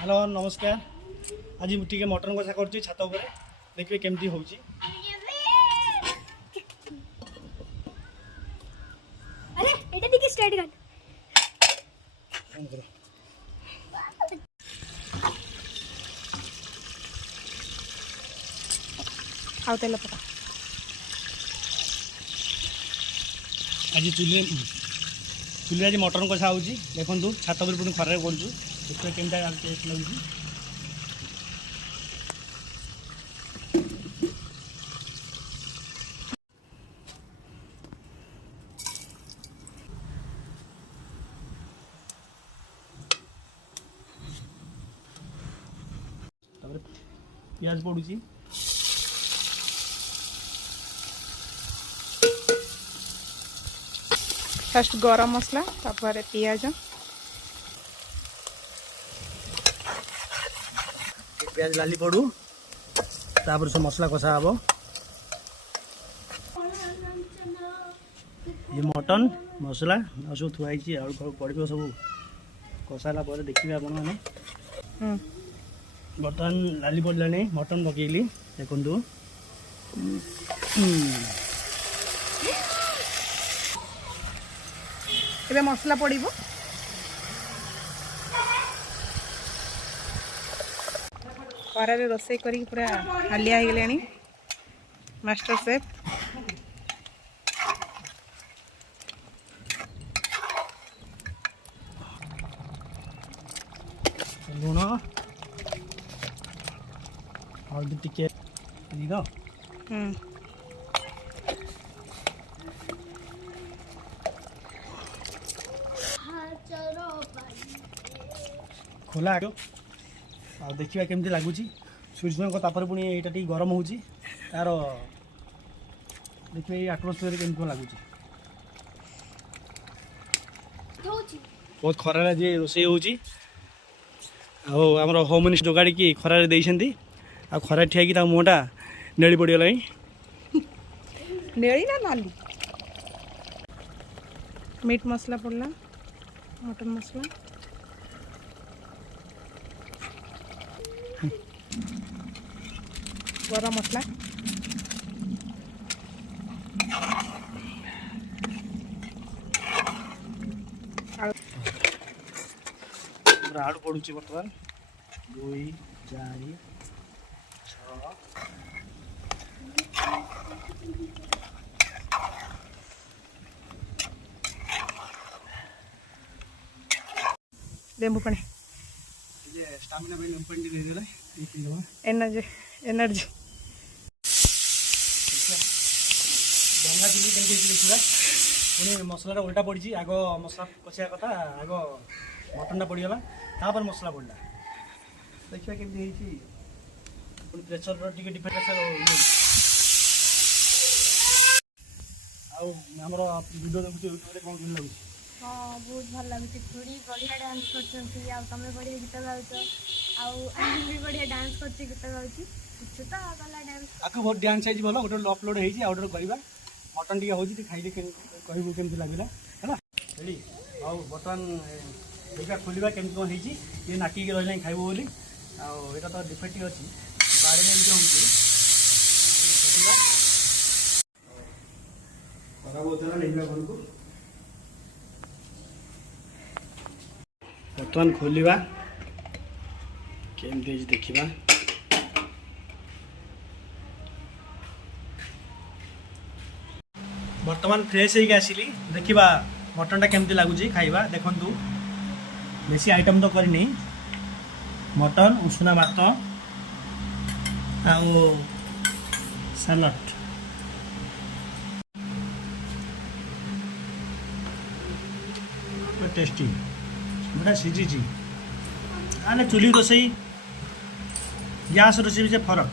Hello नमस्कार। आज मुझे मटन कषा कर छात उपर देखिए केमती हो। अरे एटा देखि स्ट्रेट गन आउ तेल पका। आज चूल्हे आज मटन कषा हो देखु छात उपर पुणी खरारे करूँ देखिए केमता टेस्ट लगे। प्याज पड़ुची फर्स्ट गरम मसला तापर पियाज प्याज लाली पड़ू तापर सब मसला कषा हम। ये मटन मसला सब थुआई आलू पड़ सब कषाला देखिए आप बर्तमान लाली पड़ा मटन पकईली देखु एबे मसला पड़िबो। करारे रोसई करी पूरा हालिया हो गले मास्टर शेफ। लुण हल्दी टिके दो खोला आ देखिए केमती लगुच सूर्य तापर पुणी यहाँ गरम हो तार देखिए आटमोस्फियर केमती लगुच बहुत खरार आज रोसे होमर होम मिनिस्टर जोगाड़ी खरार देती आ खरा ठिया मुँहटा नेली पड़गला नेली ना नाली। मीट मसला पड़ला मटन मसला गरम मसला आलू पड़ुची बर्तमान 2 4 6 लेंबू पानी स्टामिना लेंबू पानी देदेला एनर्जी एनर्जी डंगा चिली केमती देखा पुणी मसला उल्टा पड़ी आग मसला कषा कथा आग मटन पड़गला तापर मसला पड़ा देखिए केमती प्रेसर डिफेक्ट प्रेसर आमर वीडियो देखुचे यूट्यूब कौन केमती लगे। हाँ बहुत भल लगे थोड़ी बढ़िया डांस कर तुम बढ़िया गीत गाउच आउ भी बढ़िया डांस कर गीत गाउच तो गला डांस आपको बहुत डांस है भल गोटे अपलोड होटर करवा मटन टी हो खाई कहबू केमती लगला है रेडी आउ बर्तमान देखा खोलवा केमती कौन हो नाटिक रही खाइबू बोली आटा तो डिफेक्ट अच्छी बाड़े घर को बर्तमान खोलवा केमती देखा बर्तमान फ्रेश होगी आसिली देखा मटन टा केमती लगुच खाइबा देखु बेसी आइटम तो करनी मटन उषुना भात आउ सलाड टेस्टी गोटा सीझी आने चुली रोसई गैस रोसई से फरक।